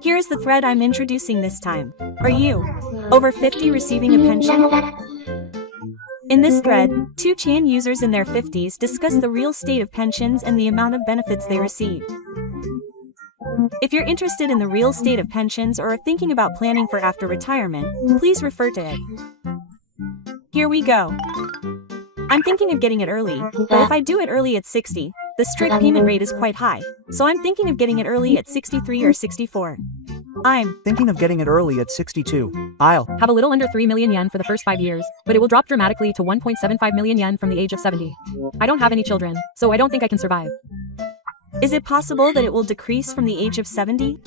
Here is the thread I'm introducing this time. Are you over 50 receiving a pension? In this thread, 2ch users in their 50s discuss the real state of pensions and the amount of benefits they receive. If you're interested in the real state of pensions or are thinking about planning for after retirement, please refer to it. Here we go. I'm thinking of getting it early, but if I do it early at 60, the strict payment rate is quite high, so I'm thinking of getting it early at 63 or 64. I'm thinking of getting it early at 62. I'll have a little under 3 million yen for the first 5 years, but it will drop dramatically to 1.75 million yen from the age of 70. I don't have any children, so I don't think I can survive. Is it possible that it will decrease from the age of 70?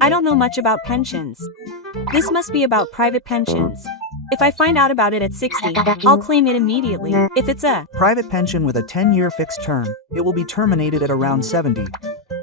I don't know much about pensions. This must be about private pensions. If I find out about it at 60, I'll claim it immediately. If it's a private pension with a 10-year fixed term, it will be terminated at around 70.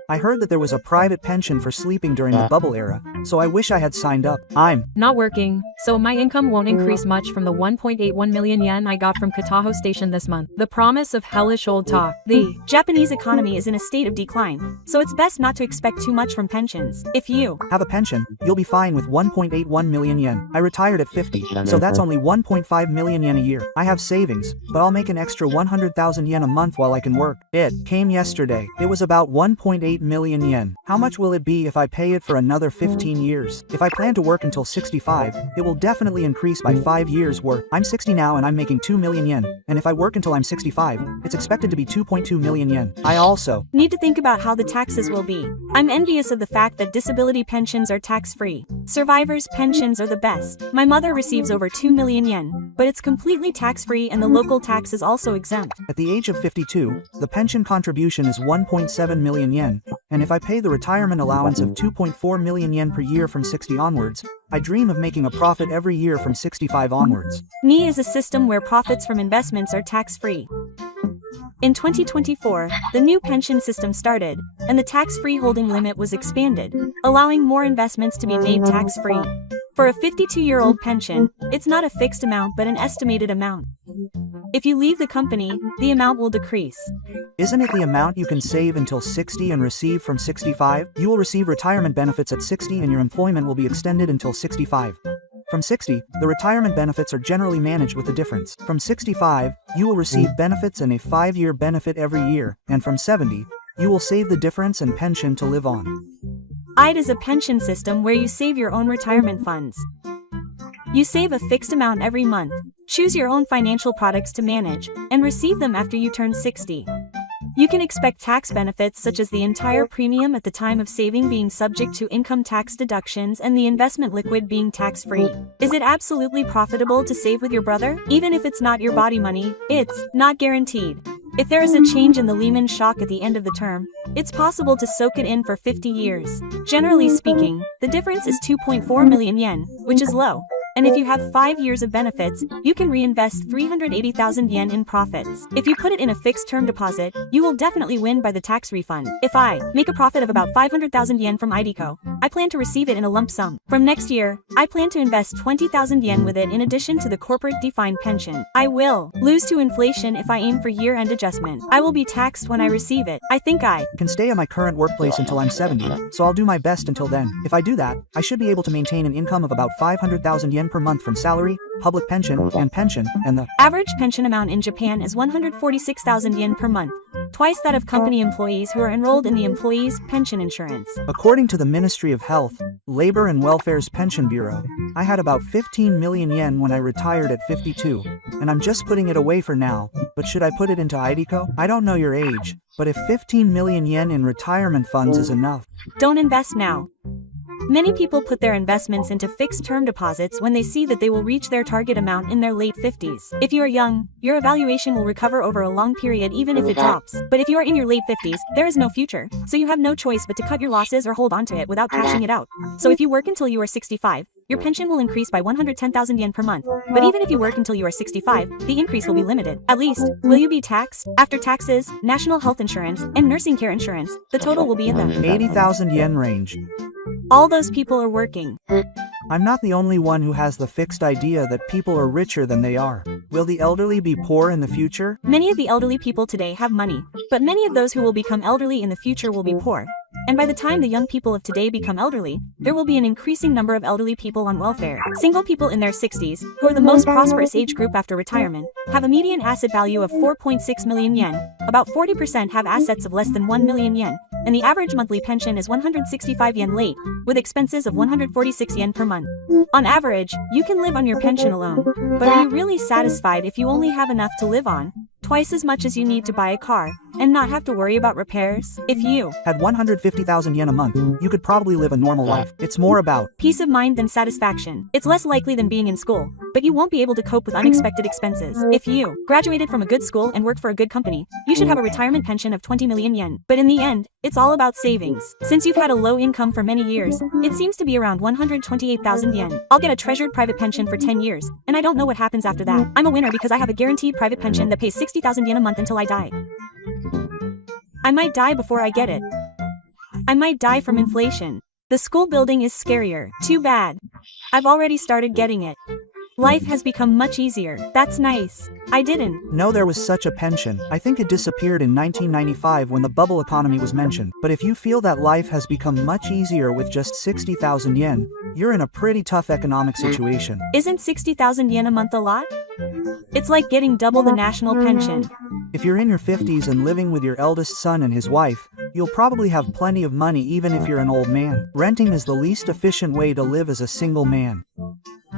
I heard that there was a private pension for sleeping during the bubble era, so I wish I had signed up. I'm not working, so my income won't increase much from the 1.81 million yen I got from Kataho Station this month. The promise of hellish old talk. The Japanese economy is in a state of decline, so it's best not to expect too much from pensions. If you have a pension, you'll be fine with 1.81 million yen. I retired at 50, so that's only 1.5 million yen a year. I have savings, but I'll make an extra 100,000 yen a month while I can work. It came yesterday. It was about 1.8 million yen. How much will it be if I pay it for another 15 years? If I plan to work until 65, it will definitely increase by 5 years worth. I'm 60 now and I'm making 2 million yen, and if I work until I'm 65, it's expected to be 2.2 million yen. I also need to think about how the taxes will be. I'm envious of the fact that disability pensions are tax-free. Survivors' pensions are the best. My mother receives over 2 million yen, but it's completely tax-free and the local tax is also exempt. At the age of 52, the pension contribution is 1.7 million yen, and if I pay the retirement allowance of 2.4 million yen per year from 60 onwards, I dream of making a profit every year from 65 onwards. NI is a system where profits from investments are tax-free. In 2024, the new pension system started, and the tax-free holding limit was expanded, allowing more investments to be made tax-free. For a 52-year-old pension, it's not a fixed amount but an estimated amount. If you leave the company, the amount will decrease. Isn't it the amount you can save until 60 and receive from 65? You will receive retirement benefits at 60 and your employment will be extended until 65. From 60, the retirement benefits are generally managed with the difference. From 65, you will receive benefits and a 5-year benefit every year, and from 70, you will save the difference and pension to live on. IT is a pension system where you save your own retirement funds. You save a fixed amount every month, choose your own financial products to manage, and receive them after you turn 60. You can expect tax benefits such as the entire premium at the time of saving being subject to income tax deductions and the investment liquid being tax-free. Is it absolutely profitable to save with your brother? Even if it's not your body money, it's not guaranteed. If there is a change in the Lehman shock at the end of the term, it's possible to soak it in for 50 years. Generally speaking, the difference is 2.4 million yen, which is low. And if you have 5 years of benefits, you can reinvest 380,000 yen in profits. If you put it in a fixed term deposit, you will definitely win by the tax refund. If I make a profit of about 500,000 yen from IDECO, I plan to receive it in a lump sum. From next year, I plan to invest 20,000 yen with it in addition to the corporate defined pension. I will lose to inflation if I aim for year-end adjustment. I will be taxed when I receive it. I think I can stay at my current workplace until I'm 70, so I'll do my best until then. If I do that, I should be able to maintain an income of about 500,000 yen per month from salary, public pension, and the average pension amount in Japan is 146,000 yen per month, twice that of company employees who are enrolled in the employees' pension insurance. According to the Ministry of Health, Labor and Welfare's Pension Bureau, I had about 15 million yen when I retired at 52, and I'm just putting it away for now, but should I put it into IDECO? I don't know your age, but if 15 million yen in retirement funds is enough, don't invest now. Many people put their investments into fixed-term deposits when they see that they will reach their target amount in their late 50s. If you are young, your evaluation will recover over a long period even if it drops. But if you are in your late 50s, there is no future, so you have no choice but to cut your losses or hold on to it without cashing it out. So if you work until you are 65, your pension will increase by 110,000 yen per month. But even if you work until you are 65, the increase will be limited. At least, will you be taxed? After taxes, national health insurance, and nursing care insurance, the total will be in the 80,000 yen range. All those people are working. I'm not the only one who has the fixed idea that people are richer than they are. Will the elderly be poor in the future? Many of the elderly people today have money, but many of those who will become elderly in the future will be poor. And by the time the young people of today become elderly, there will be an increasing number of elderly people on welfare. Single people in their 60s, who are the most prosperous age group after retirement, have a median asset value of 4.6 million yen. About 40% have assets of less than 1 million yen, and the average monthly pension is 165 yen late, with expenses of 146 yen per month. On average, you can live on your pension alone. But are you really satisfied if you only have enough to live on? Twice as much as you need to buy a car, and not have to worry about repairs? If you Had 150,000 yen a month, you could probably live a normal life. It's more about peace of mind than satisfaction. It's less likely than being in school, but you won't be able to cope with unexpected expenses. If you graduated from a good school and worked for a good company, you should have a retirement pension of 20 million yen. But in the end, it's all about savings. Since you've had a low income for many years, it seems to be around 128,000 yen. I'll get a treasured private pension for 10 years, and I don't know what happens after that. I'm a winner because I have a guaranteed private pension that pays 60,000 yen a month until I die. I might die before I get it. I might die from inflation. The school building is scarier. Too bad. I've already started getting it. Life has become much easier. That's nice. I didn't know there was such a pension. I think it disappeared in 1995 when the bubble economy was mentioned. But if you feel that life has become much easier with just 60,000 yen, you're in a pretty tough economic situation. Isn't 60,000 yen a month a lot? It's like getting double the national pension. If you're in your 50s and living with your eldest son and his wife, you'll probably have plenty of money even if you're an old man. Renting is the least efficient way to live as a single man.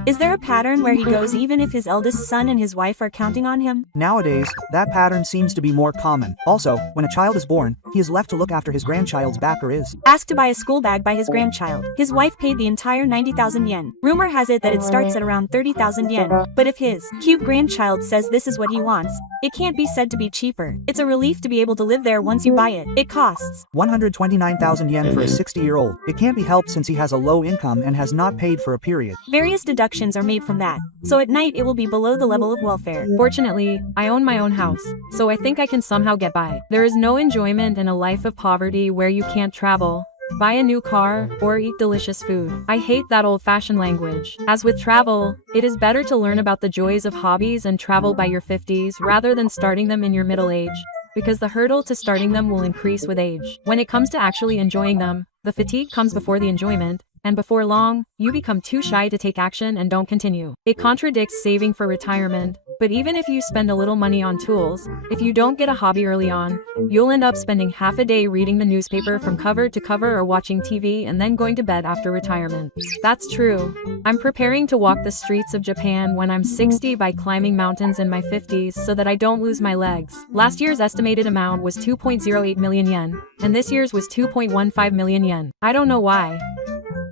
Is there a pattern where he goes even if his eldest son and his wife are counting on him? Nowadays, that pattern seems to be more common. Also, when a child is born, he is left to look after his grandchild's back or is asked to buy a school bag by his grandchild. His wife paid the entire 90,000 yen. Rumor has it that it starts at around 30,000 yen. But if his cute grandchild says this is what he wants, it can't be said to be cheaper. It's a relief to be able to live there once you buy it. It costs 129,000 yen for a 60-year-old. It can't be helped since he has a low income and has not paid for a period. Various deductions are made from that, so at night it will be below the level of welfare. Fortunately, I own my own house, so I think I can somehow get by. There is no enjoyment in a life of poverty where you can't travel, buy a new car, or eat delicious food. I hate that old-fashioned language. As with travel, it is better to learn about the joys of hobbies and travel by your 50s rather than starting them in your middle age, because the hurdle to starting them will increase with age. When it comes to actually enjoying them, the fatigue comes before the enjoyment, and before long, you become too shy to take action and don't continue. It contradicts saving for retirement, but even if you spend a little money on tools, if you don't get a hobby early on, you'll end up spending half a day reading the newspaper from cover to cover or watching TV and then going to bed after retirement. That's true. I'm preparing to walk the streets of Japan when I'm 60 by climbing mountains in my 50s so that I don't lose my legs. Last year's estimated amount was 2.08 million yen, and this year's was 2.15 million yen. I don't know why.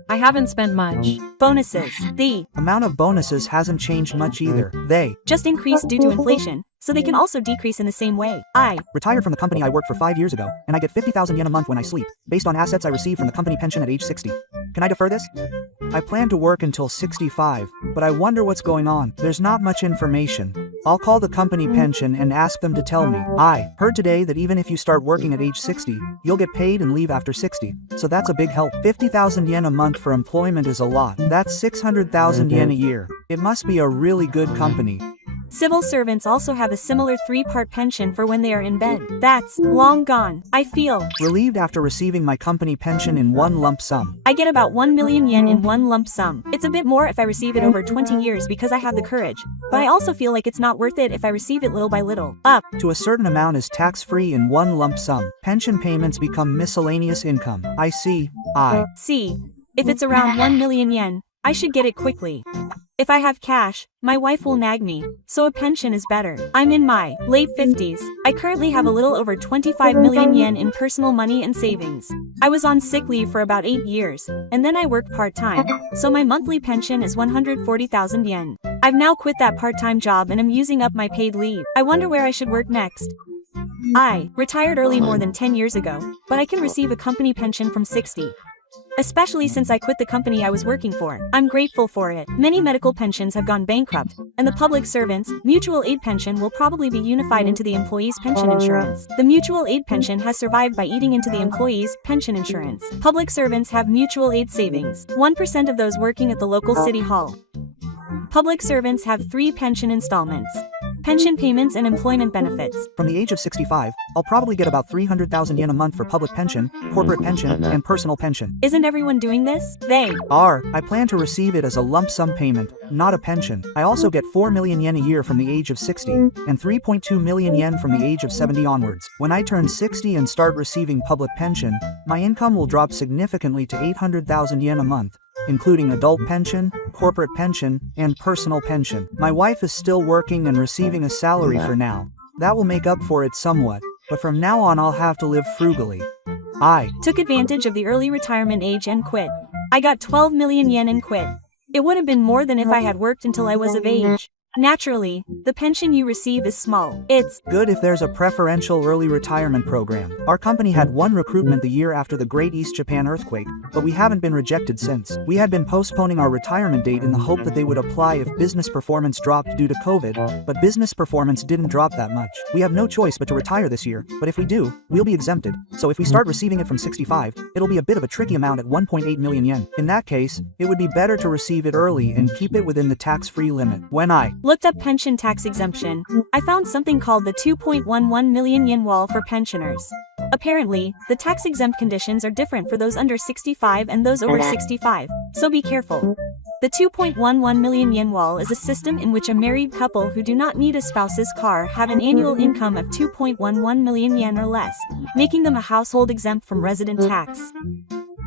I haven't spent much. Bonuses. The amount of bonuses hasn't changed much either. They just increased due to inflation, so they can also decrease in the same way. I retired from the company I worked for 5 years ago, and I get 50,000 yen a month when I sleep, based on assets I receive from the company pension at age 60. Can I defer this? I plan to work until 65, but I wonder what's going on. There's not much information. I'll call the company pension and ask them to tell me. I heard today that even if you start working at age 60, you'll get paid and leave after 60, so that's a big help. 50,000 yen a month for employment is a lot. That's 600,000 yen a year. It must be a really good company. Civil servants also have a similar 3-part pension for when they are in bed. That's long gone. I feel relieved after receiving my company pension in one lump sum. I get about 1 million yen in one lump sum. It's a bit more if I receive it over 20 years because I have the courage, but I also feel like it's not worth it if I receive it little by little. Up to a certain amount is tax-free in one lump sum. Pension payments become miscellaneous income. I see. If it's around 1 million yen, I should get it quickly. If I have cash, my wife will nag me, so a pension is better. I'm in my late 50s. I currently have a little over 25 million yen in personal money and savings. I was on sick leave for about 8 years, and then I worked part-time, so my monthly pension is 140,000 yen. I've now quit that part-time job and am using up my paid leave. I wonder where I should work next. I retired early more than 10 years ago, but I can receive a company pension from 60. Especially since I quit the company I was working for. I'm grateful for it. Many medical pensions have gone bankrupt, and the public servants' mutual aid pension will probably be unified into the employees' pension insurance. The mutual aid pension has survived by eating into the employees' pension insurance. Public servants have mutual aid savings, 1% of those working at the local city hall. Public servants have 3 pension installments. Pension payments and employment benefits. From the age of 65, I'll probably get about 300,000 yen a month for public pension, corporate pension, and personal pension. Isn't everyone doing this? I plan to receive it as a lump sum payment, not a pension. I also get 4 million yen a year from the age of 60, and 3.2 million yen from the age of 70 onwards. When I turn 60 and start receiving public pension, my income will drop significantly to 800,000 yen a month, including adult pension, corporate pension, and personal pension. My wife is still working and receiving a salary for now. That will make up for it somewhat, but from now on I'll have to live frugally. I took advantage of the early retirement age and quit. I got 12 million yen and quit. It would have been more than if I had worked until I was of age. Naturally, the pension you receive is small. It's good if there's a preferential early retirement program. Our company had one recruitment the year after the Great East Japan earthquake, but we haven't been rejected since. We had been postponing our retirement date in the hope that they would apply if business performance dropped due to COVID, but business performance didn't drop that much. We have no choice but to retire this year, but if we do, we'll be exempted. So if we start receiving it from 65, it'll be a bit of a tricky amount at 1.8 million yen. In that case, it would be better to receive it early and keep it within the tax-free limit. When I looked up pension tax exemption, I found something called the 2.11 million yen wall for pensioners. Apparently, the tax-exempt conditions are different for those under 65 and those over 65, so be careful. The 2.11 million yen wall is a system in which a married couple who do not need a spouse's car have an annual income of 2.11 million yen or less, making them a household exempt from resident tax.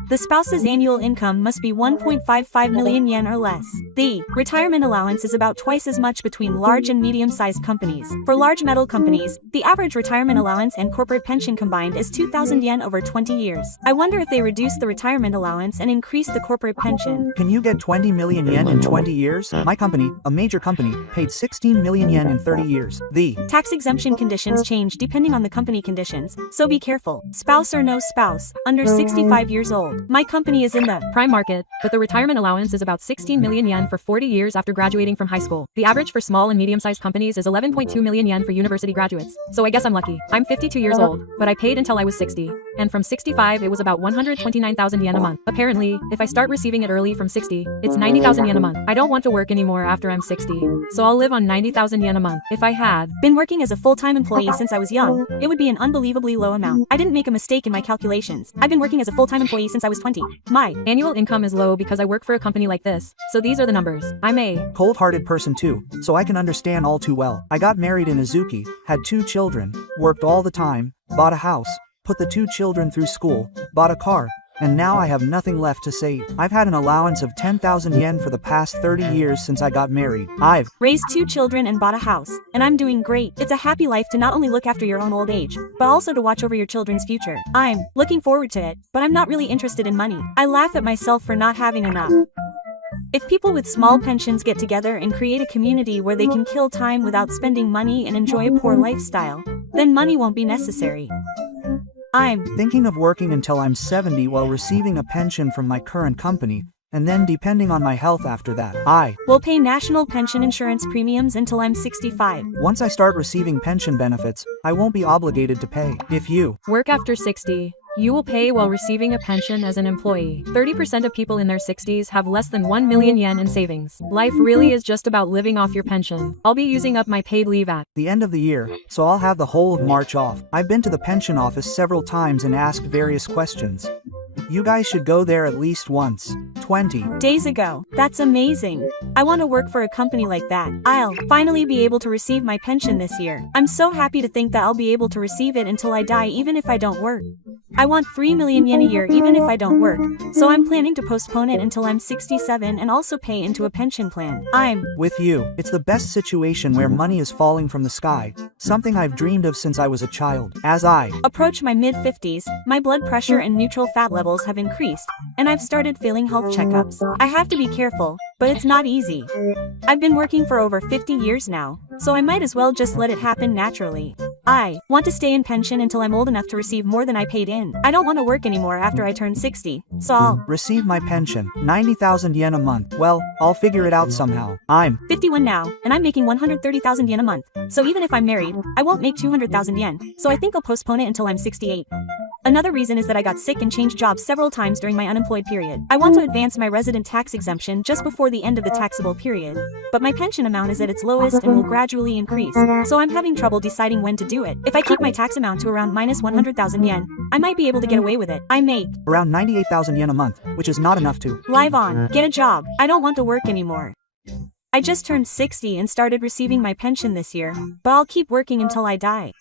The spouse's annual income must be 1.55 million yen or less. The retirement allowance is about twice as much between large and medium-sized companies. For large metal companies, the average retirement allowance and corporate pension combined is 2,000 yen over 20 years. I wonder if they reduce the retirement allowance and increase the corporate pension. Can you get 20 million yen in 20 years? My company, a major company, paid 16 million yen in 30 years. The tax exemption conditions change depending on the company conditions, so be careful. Spouse or no spouse, under 65 years old. My company is in the prime market, but the retirement allowance is about 16 million yen for 40 years after graduating from high school. The average for small and medium-sized companies is 11.2 million yen for university graduates. So I guess I'm lucky. I'm 52 years old, but I paid until I was 60. And from 65 it was about 129,000 yen a month. Apparently, if I start receiving it early from 60, it's 90,000 yen a month. I don't want to work anymore after I'm 60, so I'll live on 90,000 yen a month. If I had been working as a full-time employee since I was young, it would be an unbelievably low amount. I didn't make a mistake in my calculations. I've been working as a full-time employee since I was 20. My annual income is low because I work for a company like this, so these are the numbers. I'm a cold-hearted person too, so I can understand all too well. I got married in Izuki, had 2 children, worked all the time, bought a house, put the 2 children through school, bought a car, and now I have nothing left to save. I've had an allowance of 10,000 yen for the past 30 years since I got married. I've raised 2 children and bought a house, and I'm doing great. It's a happy life to not only look after your own old age, but also to watch over your children's future. I'm looking forward to it, but I'm not really interested in money. I laugh at myself for not having enough. If people with small pensions get together and create a community where they can kill time without spending money and enjoy a poor lifestyle, then money won't be necessary. I'm thinking of working until I'm 70 while receiving a pension from my current company, and then depending on my health after that. I will pay national pension insurance premiums until I'm 65. Once I start receiving pension benefits, I won't be obligated to pay. If you work after 60, you will pay while receiving a pension as an employee. 30% of people in their 60s have less than 1 million yen in savings. Life really is just about living off your pension. I'll be using up my paid leave at the end of the year, so I'll have the whole of March off. I've been to the pension office several times and asked various questions. You guys should go there at least once. 20 days ago. That's amazing. I want to work for a company like that. I'll finally be able to receive my pension this year. I'm so happy to think that I'll be able to receive it until I die even if I don't work. I want 3 million yen a year even if I don't work, so I'm planning to postpone it until I'm 67 and also pay into a pension plan. I'm with you. It's the best situation where money is falling from the sky, something I've dreamed of since I was a child. As I approach my mid-50s, my blood pressure and neutral fat levels have increased, and I've started failing health checkups. I have to be careful, but it's not easy. I've been working for over 50 years now, so I might as well just let it happen naturally. I want to stay in pension until I'm old enough to receive more than I paid in. I don't want to work anymore after I turn 60, so I'll receive my pension, 90,000 yen a month. Well, I'll figure it out somehow. I'm 51 now, and I'm making 130,000 yen a month. So even if I'm married, I won't make 200,000 yen, so I think I'll postpone it until I'm 68. Another reason is that I got sick and changed jobs several times during my unemployed period. I want to advance my resident tax exemption just before the end of the taxable period, but my pension amount is at its lowest and will gradually increase, so I'm having trouble deciding when to do it. If I keep my tax amount to around minus 100,000 yen, I might be able to get away with it. I make Around 98,000 yen a month, which is not enough to live on, get a job. I don't want to work anymore. I just turned 60 and started receiving my pension this year, but I'll keep working until I die.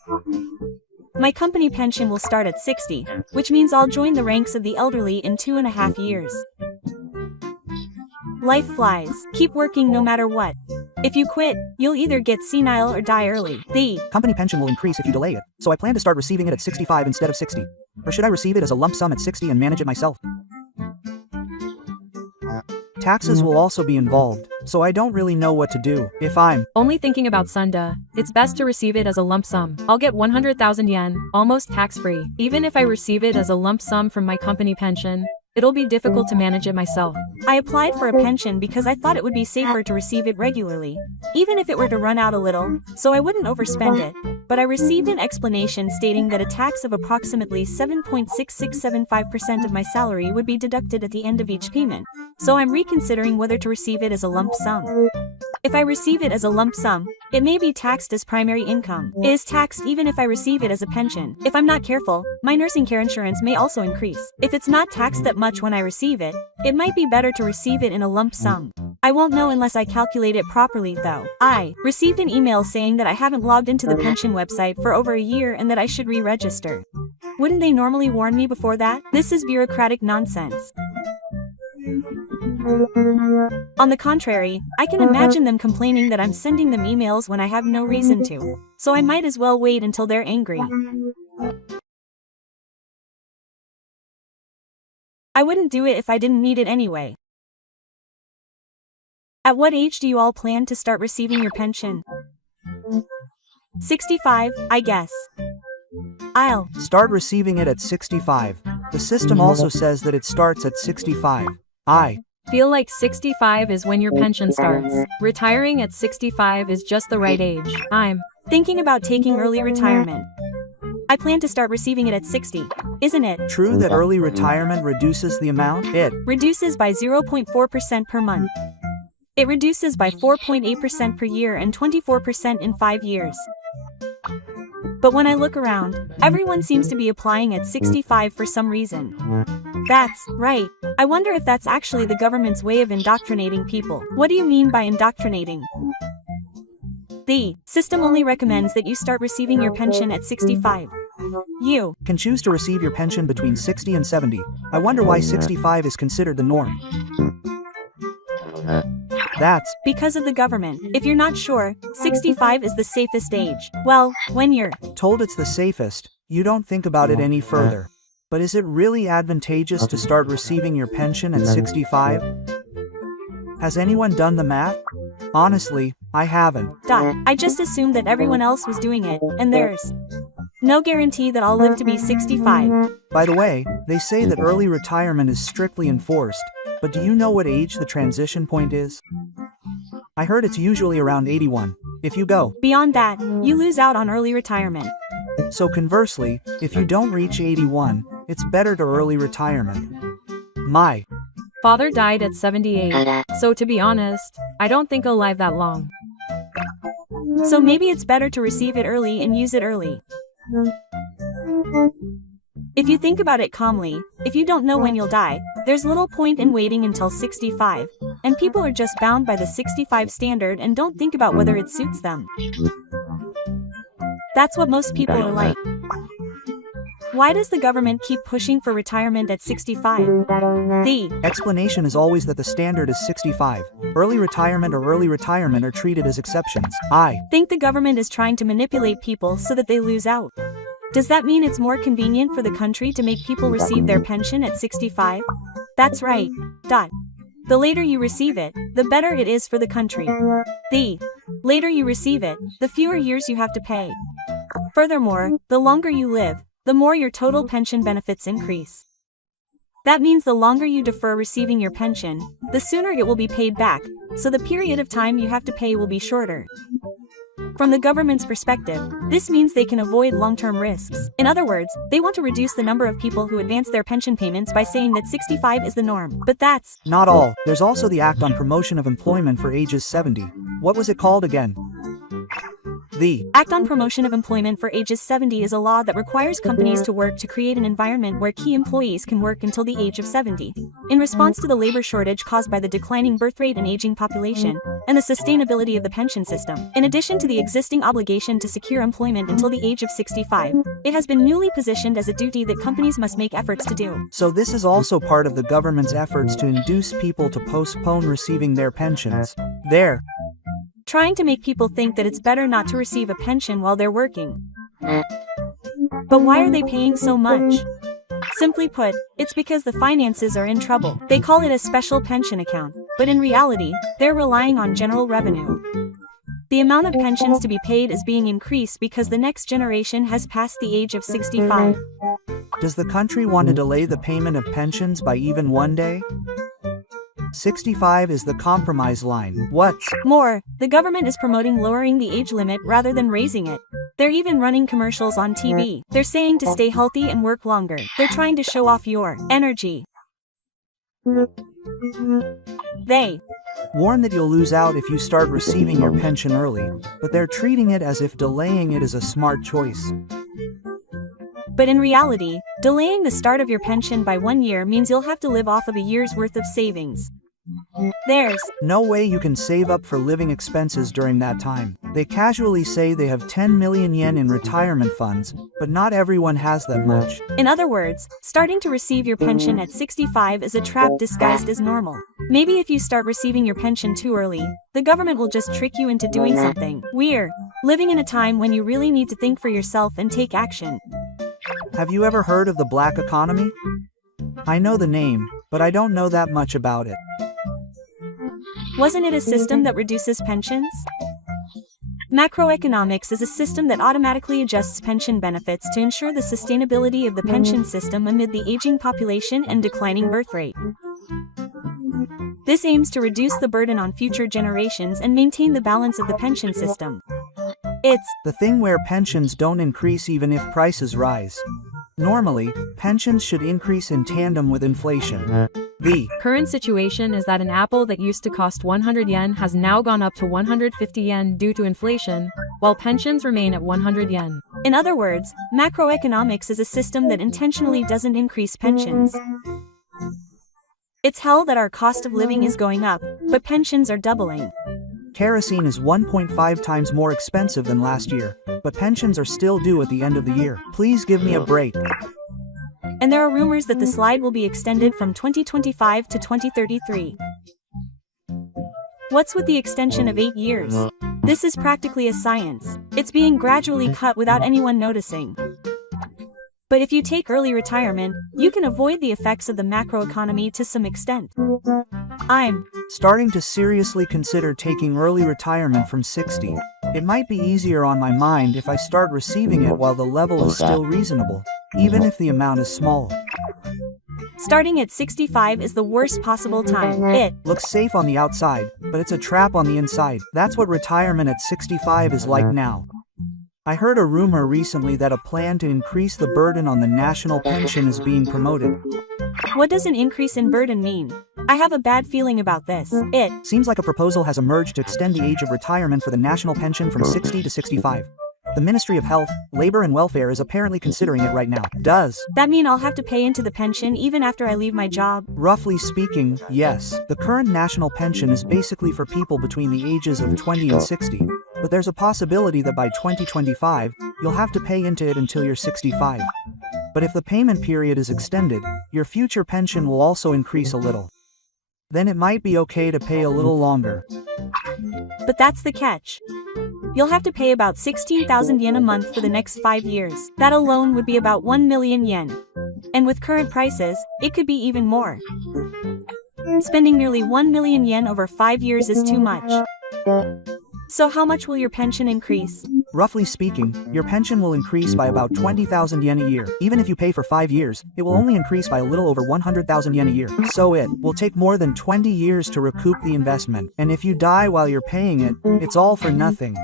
My company pension will start at 60, which means I'll join the ranks of the elderly in 2.5 years. Life flies. Keep working no matter what. If you quit, you'll either get senile or die early. The company pension will increase if you delay it, so I plan to start receiving it at 65 instead of 60. Or should I receive it as a lump sum at 60 and manage it myself? Taxes will also be involved, so I don't really know what to do. If I'm Only thinking about Sunda, it's best to receive it as a lump sum. I'll get 100,000 yen, almost tax-free. Even if I receive it as a lump sum from my company pension, it'll be difficult to manage it myself. I applied for a pension because I thought it would be safer to receive it regularly, even if it were to run out a little, so I wouldn't overspend it. But I received an explanation stating that a tax of approximately 7.6675% of my salary would be deducted at the end of each payment, so I'm reconsidering whether to receive it as a lump sum. If I receive it as a lump sum, it may be taxed as primary income. It is taxed even if I receive it as a pension. If I'm not careful, my nursing care insurance may also increase. If it's not taxed that much when I receive it, it might be better to receive it in a lump sum. I won't know unless I calculate it properly though. I received an email saying that I haven't logged into the pension website for over a year and that I should re-register. Wouldn't they normally warn me before that? This is bureaucratic nonsense. On the contrary, I can imagine them complaining that I'm sending them emails when I have no reason to, so I might as well wait until they're angry. I wouldn't do it if I didn't need it anyway. At what age do you all plan to start receiving your pension? 65, I guess. I'll start receiving it at 65. The system also says that it starts at 65. I feel like 65 is when your pension starts. Retiring at 65 is just the right age. I'm thinking about taking early retirement. I plan to start receiving it at 60, isn't it? True that early retirement reduces the amount? It reduces by 0.4% per month. It reduces by 4.8% per year and 24% in 5 years. But when I look around, everyone seems to be applying at 65 for some reason. That's right. I wonder if that's actually the government's way of indoctrinating people. What do you mean by indoctrinating? The system only recommends that you start receiving your pension at 65. You can choose to receive your pension between 60 and 70. I wonder why 65 is considered the norm. That's because of the government. If you're not sure, 65 is the safest age. Well, when you're told it's the safest, you don't think about it any further. But is it really advantageous to start receiving your pension at 65? Has anyone done the math? Honestly, I haven't. I just assumed that everyone else was doing it, and there's no guarantee that I'll live to be 65. By the way, they say that early retirement is strictly enforced, but do you know what age the transition point is? I heard it's usually around 81. If you go beyond that, you lose out on early retirement. So conversely, if you don't reach 81, it's better to early retirement. My father died at 78, so to be honest, I don't think I'll live that long. So maybe it's better to receive it early and use it early. If you think about it calmly, if you don't know when you'll die, there's little point in waiting until 65, and people are just bound by the 65 standard and don't think about whether it suits them. That's what most people are like. Why does the government keep pushing for retirement at 65? The explanation is always that the standard is 65. Early retirement or early retirement are treated as exceptions. I think the government is trying to manipulate people so that they lose out. Does that mean it's more convenient for the country to make people receive their pension at 65? That's right. The later you receive it, the better it is for the country. The later you receive it, the fewer years you have to pay. Furthermore, the longer you live, the more your total pension benefits increase. That means the longer you defer receiving your pension, the sooner it will be paid back, so the period of time you have to pay will be shorter. From the government's perspective, this means they can avoid long-term risks. In other words, they want to reduce the number of people who advance their pension payments by saying that 65 is the norm. But that's not all. There's also the Act on Promotion of Employment for Ages 70. What was it called again? The Act on Promotion of Employment for Ages 70 is a law that requires companies to work to create an environment where key employees can work until the age of 70. In response to the labor shortage caused by the declining birth rate and aging population, and the sustainability of the pension system, in addition to the existing obligation to secure employment until the age of 65, it has been newly positioned as a duty that companies must make efforts to do. So this is also part of the government's efforts to induce people to postpone receiving their pensions. Trying to make people think that it's better not to receive a pension while they're working. But why are they paying so much? Simply put, it's because the finances are in trouble. They call it a special pension account, but in reality, they're relying on general revenue. The amount of pensions to be paid is being increased because the next generation has passed the age of 65. Does the country want to delay the payment of pensions by even one day? 65 is the compromise line. What's more, the government is promoting lowering the age limit rather than raising it. They're even running commercials on TV. They're saying to stay healthy and work longer. They're trying to show off your energy. They warn that you'll lose out if you start receiving your pension early, but they're treating it as if delaying it is a smart choice. But in reality, delaying the start of your pension by 1 year means you'll have to live off of a year's worth of savings. There's no way you can save up for living expenses during that time. They casually say they have 10 million yen in retirement funds, but not everyone has that much. In other words, starting to receive your pension at 65 is a trap disguised as normal. Maybe if you start receiving your pension too early, the government will just trick you into doing something. We're living in a time when you really need to think for yourself and take action. Have you ever heard of the black economy? I know the name, but I don't know that much about it. Wasn't it a system that reduces pensions? Macroeconomics is a system that automatically adjusts pension benefits to ensure the sustainability of the pension system amid the aging population and declining birth rate. This aims to reduce the burden on future generations and maintain the balance of the pension system. It's the thing where pensions don't increase even if prices rise. Normally, pensions should increase in tandem with inflation. The current situation is that an apple that used to cost 100 yen has now gone up to 150 yen due to inflation, while pensions remain at 100 yen. In other words, macroeconomics is a system that intentionally doesn't increase pensions. It's hell that our cost of living is going up, but pensions are doubling. Kerosene is 1.5 times more expensive than last year, but pensions are still due at the end of the year. Please give me a break. And there are rumors that the slide will be extended from 2025 to 2033. What's with the extension of 8 years? This is practically a science. It's being gradually cut without anyone noticing. But if you take early retirement, you can avoid the effects of the macroeconomy to some extent. I'm starting to seriously consider taking early retirement from 60. It might be easier on my mind if I start receiving it while the level is still reasonable, even if the amount is small. Starting at 65 is the worst possible time. It looks safe on the outside, but it's a trap on the inside. That's what retirement at 65 is like now. I heard a rumor recently that a plan to increase the burden on the national pension is being promoted. What does an increase in burden mean? I have a bad feeling about this. It seems like a proposal has emerged to extend the age of retirement for the national pension from 60 to 65. The Ministry of Health, Labor and Welfare is apparently considering it right now. Does that mean I'll have to pay into the pension even after I leave my job? Roughly speaking, yes. The current national pension is basically for people between the ages of 20 and 60. But there's a possibility that by 2025, you'll have to pay into it until you're 65. But if the payment period is extended, your future pension will also increase a little. Then it might be okay to pay a little longer. But that's the catch. You'll have to pay about 16,000 yen a month for the next 5 years. That alone would be about 1 million yen. And with current prices, it could be even more. Spending nearly 1 million yen over 5 years is too much. So how much will your pension increase? Roughly speaking, your pension will increase by about 20,000 yen a year. Even if you pay for 5 years, it will only increase by a little over 100,000 yen a year. So it will take more than 20 years to recoup the investment. And if you die while you're paying it, it's all for nothing.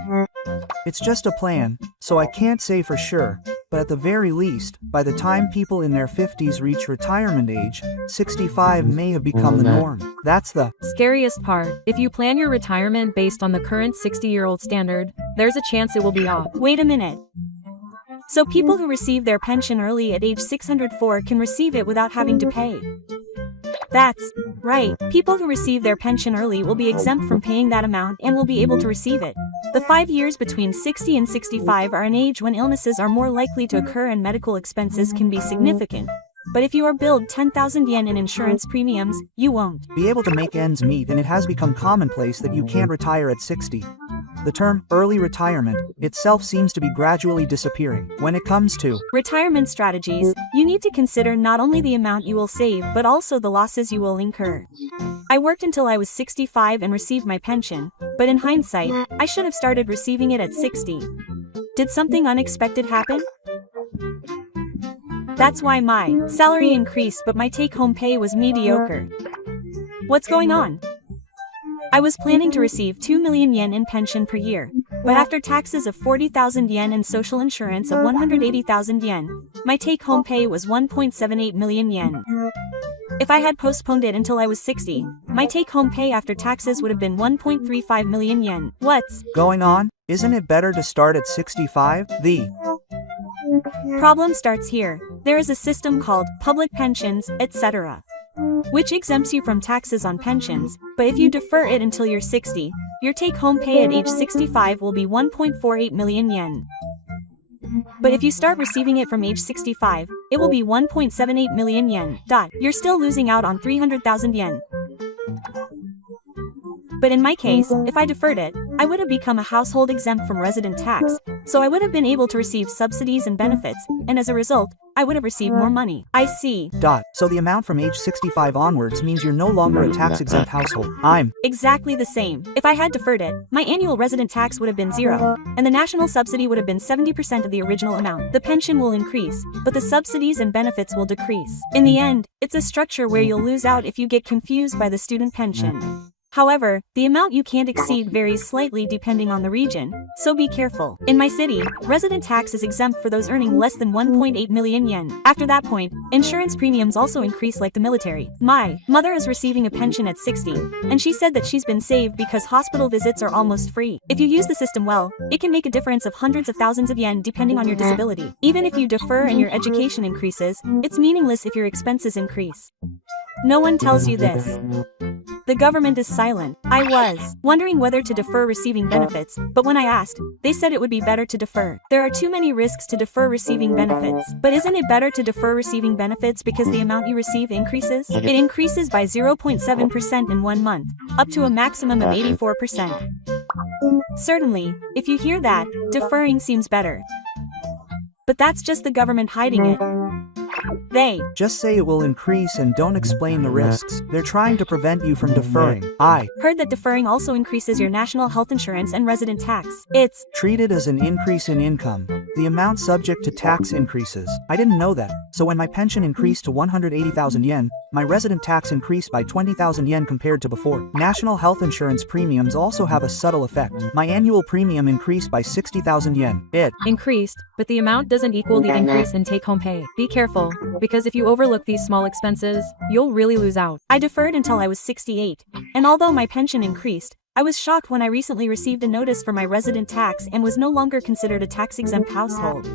It's just a plan, so I can't say for sure, but at the very least, by the time people in their 50s reach retirement age, 65 may have become the norm. That's the Scariest part. If you plan your retirement based on the current 60-year-old standard, there's a chance it will be off. Wait a minute. So people who receive their pension early at age 604 can receive it without having to pay. That's right. People who receive their pension early will be exempt from paying that amount and will be able to receive it. The 5 years between 60 and 65 are an age when illnesses are more likely to occur and medical expenses can be significant. But if you are billed 10,000 yen in insurance premiums, you won't be able to make ends meet, and it has become commonplace that you can't retire at 60. The term early retirement itself seems to be gradually disappearing. When it comes to retirement strategies, you need to consider not only the amount you will save but also the losses you will incur. I worked until I was 65 and received my pension, but in hindsight, I should have started receiving it at 60. Did something unexpected happen? That's why my salary increased but my take-home pay was mediocre. What's going on? I was planning to receive 2 million yen in pension per year, but after taxes of 40,000 yen and social insurance of 180,000 yen, my take-home pay was 1.78 million yen. If I had postponed it until I was 60, my take-home pay after taxes would have been 1.35 million yen. What's going on? Isn't it better to start at 65? The problem starts here. There is a system called public pensions, etc., which exempts you from taxes on pensions, but if you defer it until you're 60, your take-home pay at age 65 will be 1.48 million yen. But if you start receiving it from age 65, it will be 1.78 million yen. You're still losing out on 300,000 yen. But in my case, if I deferred it, I would have become a household exempt from resident tax, so I would have been able to receive subsidies and benefits, and as a result, I would have received more money. I see. So the amount from age 65 onwards means you're no longer a tax-exempt household. I'm exactly the same. If I had deferred it, my annual resident tax would have been 0, and the national subsidy would have been 70% of the original amount. The pension will increase, but the subsidies and benefits will decrease. In the end, it's a structure where you'll lose out if you get confused by the student pension. However, the amount you can't exceed varies slightly depending on the region, so be careful. In my city, resident tax is exempt for those earning less than 1.8 million yen. After that point, insurance premiums also increase like the military. My mother is receiving a pension at 60, and she said that she's been saved because hospital visits are almost free. If you use the system well, it can make a difference of hundreds of thousands of yen depending on your disability. Even if you defer and your education increases, it's meaningless if your expenses increase. No one tells you this. The government is silent. I was wondering whether to defer receiving benefits, but when I asked, they said it would be better to defer. There are too many risks to defer receiving benefits. But isn't it better to defer receiving benefits because the amount you receive increases? It increases by 0.7% in 1 month, up to a maximum of 84%. Certainly, if you hear that, deferring seems better. But that's just the government hiding it. They just say it will increase and don't explain the risks. They're trying to prevent you from deferring. I heard that deferring also increases your national health insurance and resident tax. It's treated as an increase in income. The amount subject to tax increases. I didn't know that. So when my pension increased to 180,000 yen, my resident tax increased by 20,000 yen compared to before. National health insurance premiums also have a subtle effect. My annual premium increased by 60,000 yen. It increased, but the amount doesn't equal the increase in take-home pay. Be careful, because if you overlook these small expenses, you'll really lose out. I deferred until I was 68, and although my pension increased, I was shocked when I recently received a notice for my resident tax and was no longer considered a tax-exempt household.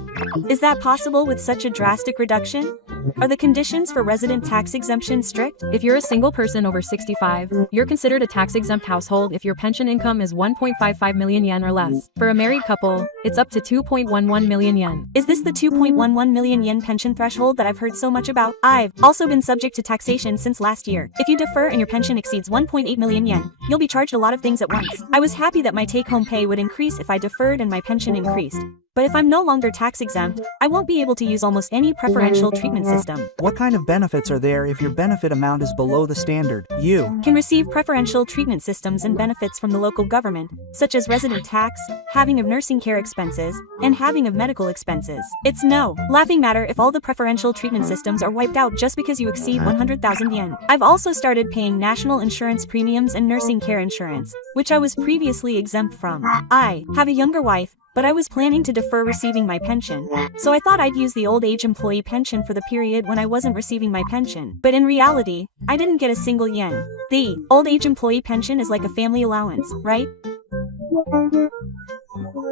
Is that possible with such a drastic reduction? Are the conditions for resident tax exemption strict? If you're a single person over 65, you're considered a tax-exempt household if your pension income is 1.55 million yen or less. For a married couple, it's up to 2.11 million yen. Is this the 2.11 million yen pension threshold that I've heard so much about? I've also been subject to taxation since last year. If you defer and your pension exceeds 1.8 million yen, you'll be charged a lot of things at once. I was happy that my take-home pay would increase if I deferred and my pension increased. But if I'm no longer tax-exempt, I won't be able to use almost any preferential treatment system. What kind of benefits are there if your benefit amount is below the standard? You can receive preferential treatment systems and benefits from the local government, such as resident tax, halving of nursing care expenses, and halving of medical expenses. It's no laughing matter if all the preferential treatment systems are wiped out just because you exceed 100,000 yen. I've also started paying national insurance premiums and nursing care insurance, which I was previously exempt from. I have a younger wife, but I was planning to defer receiving my pension, so I thought I'd use the old age employee pension for the period when I wasn't receiving my pension. But in reality, I didn't get a single yen. The old age employee pension is like a family allowance, right?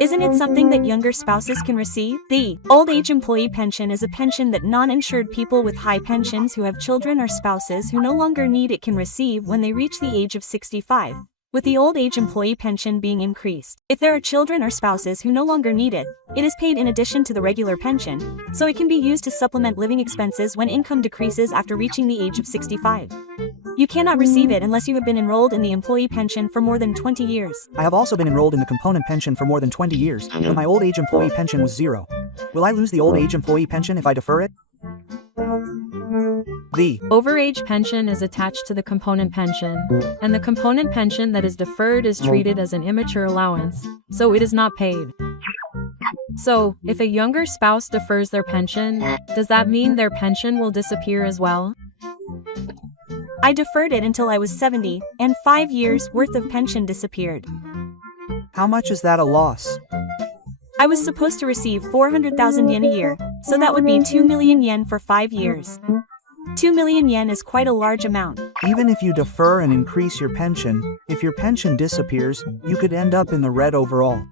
Isn't it something that younger spouses can receive? The old age employee pension is a pension that non-insured people with high pensions who have children or spouses who no longer need it can receive when they reach the age of 65, with the old age employee pension being increased. If there are children or spouses who no longer need it, it is paid in addition to the regular pension, so it can be used to supplement living expenses when income decreases after reaching the age of 65. You cannot receive it unless you have been enrolled in the employee pension for more than 20 years. I have also been enrolled in the component pension for more than 20 years, but my old age employee pension was zero. Will I lose the old age employee pension if I defer it? The overage pension is attached to the component pension, and the component pension that is deferred is treated as an immature allowance, so it is not paid. So, if a younger spouse defers their pension, does that mean their pension will disappear as well? I deferred it until I was 70, and 5 years' worth of pension disappeared. How much is that a loss? I was supposed to receive 400,000 yen a year, so that would be 2 million yen for 5 years. 2 million yen is quite a large amount. Even if you defer and increase your pension, if your pension disappears, you could end up in the red overall.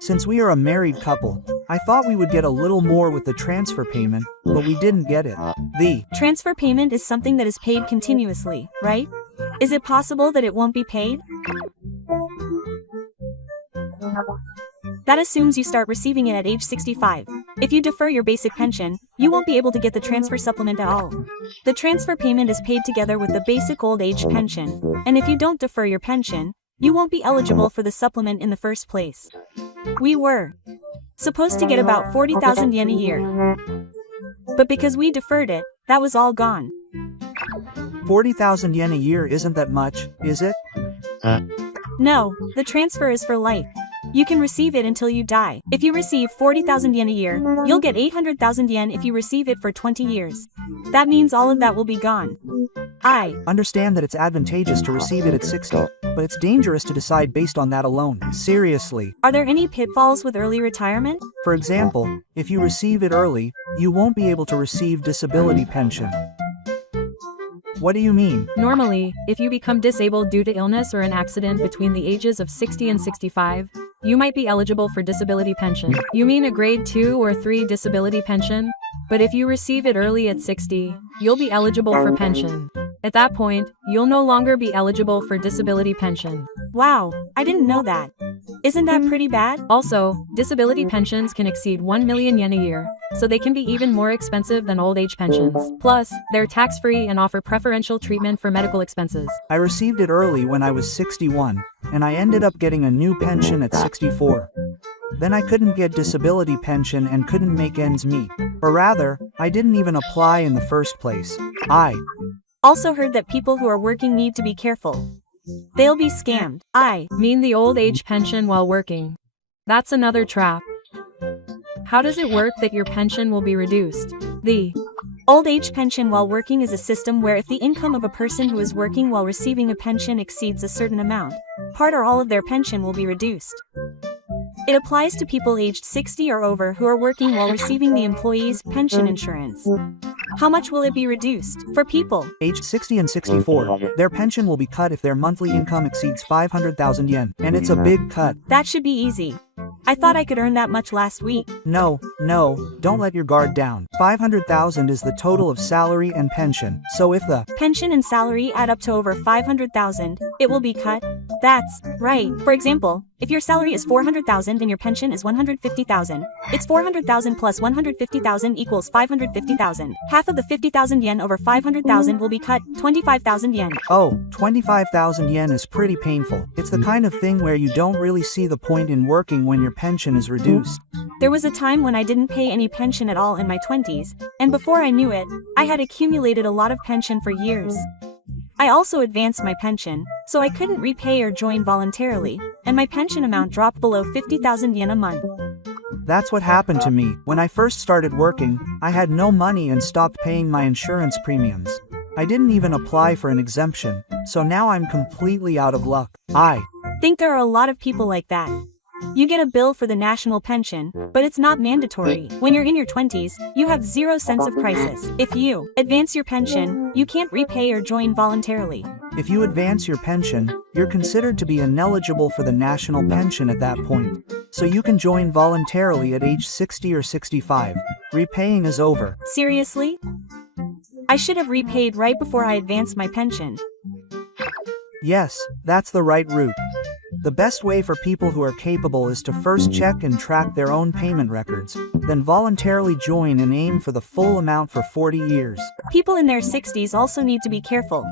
Since we are a married couple, I thought we would get a little more with the transfer payment, but we didn't get it. The transfer payment is something that is paid continuously, right? Is it possible that it won't be paid? That assumes you start receiving it at age 65. If you defer your basic pension, you won't be able to get the transfer supplement at all. The transfer payment is paid together with the basic old age pension, and if you don't defer your pension, you won't be eligible for the supplement in the first place. We were supposed to get about 40,000 yen a year. But because we deferred it, that was all gone. 40,000 yen a year isn't that much, is it? No, the transfer is for life. You can receive it until you die. If you receive 40,000 yen a year, you'll get 800,000 yen if you receive it for 20 years. That means all of that will be gone. I understand that it's advantageous to receive it at 60, but it's dangerous to decide based on that alone. Seriously. Are there any pitfalls with early retirement? For example, if you receive it early, you won't be able to receive disability pension. What do you mean? Normally, if you become disabled due to illness or an accident between the ages of 60 and 65, you might be eligible for disability pension. You mean a grade 2 or 3 disability pension? But if you receive it early at 60, you'll be eligible for pension. At that point, you'll no longer be eligible for disability pension. Wow, I didn't know that. Isn't that pretty bad? Also, disability pensions can exceed 1 million yen a year, so they can be even more expensive than old age pensions. Plus, they're tax-free and offer preferential treatment for medical expenses. I received it early when I was 61, and I ended up getting a new pension at 64. Then I couldn't get disability pension and couldn't make ends meet. Or rather, I didn't even apply in the first place. I also heard that people who are working need to be careful. They'll be scammed. I mean the old age pension while working. That's another trap. How does it work that your pension will be reduced? The old age pension while working is a system where if the income of a person who is working while receiving a pension exceeds a certain amount, part or all of their pension will be reduced. It applies to people aged 60 or over who are working while receiving the employee's pension insurance. How much will it be reduced? For people aged 60 and 64, their pension will be cut if their monthly income exceeds 500,000 yen, and it's a big cut. That should be easy. I thought I could earn that much last week. No, don't let your guard down. 500,000 is the total of salary and pension, so if the pension and salary add up to over 500,000, it will be cut. That's right. For example, if your salary is 400,000 and your pension is 150,000, it's 400,000 plus 150,000 equals 550,000. Half of the 50,000 yen over 500,000 will be cut, 25,000 yen. Oh, 25,000 yen is pretty painful. It's the kind of thing where you don't really see the point in working when your pension is reduced. There was a time when I didn't pay any pension at all in my 20s, and before I knew it, I had accumulated a lot of pension for years. I also advanced my pension, so I couldn't repay or join voluntarily, and my pension amount dropped below 50,000 yen a month. That's what happened to me. When I first started working, I had no money and stopped paying my insurance premiums. I didn't even apply for an exemption, so now I'm completely out of luck. I think there are a lot of people like that. You get a bill for the national pension, but it's not mandatory. When you're in your 20s, you have zero sense of crisis. If you advance your pension, you can't repay or join voluntarily. If you advance your pension, you're considered to be ineligible for the national pension at that point. So you can join voluntarily at age 60 or 65. Repaying is over. Seriously? I should have repaid right before I advanced my pension. Yes, that's the right route. The best way for people who are capable is to first check and track their own payment records, then voluntarily join and aim for the full amount for 40 years. People in their 60s also need to be careful.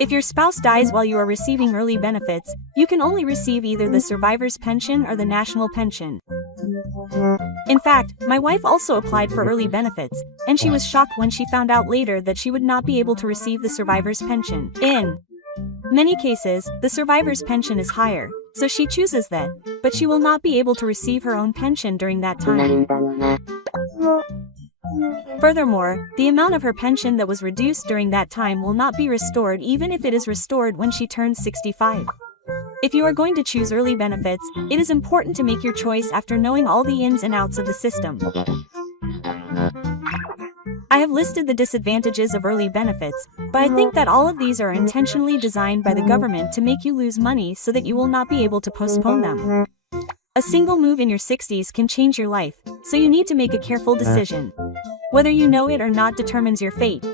If your spouse dies while you are receiving early benefits, you can only receive either the survivor's pension or the national pension. In fact, my wife also applied for early benefits, and she was shocked when she found out later that she would not be able to receive the survivor's pension. In many cases, the survivor's pension is higher, so she chooses that, but she will not be able to receive her own pension during that time. Furthermore, the amount of her pension that was reduced during that time will not be restored even if it is restored when she turns 65. If you are going to choose early benefits, it is important to make your choice after knowing all the ins and outs of the system. I have listed the disadvantages of early benefits, but I think that all of these are intentionally designed by the government to make you lose money so that you will not be able to postpone them. A single move in your 60s can change your life, so you need to make a careful decision. Whether you know it or not determines your fate.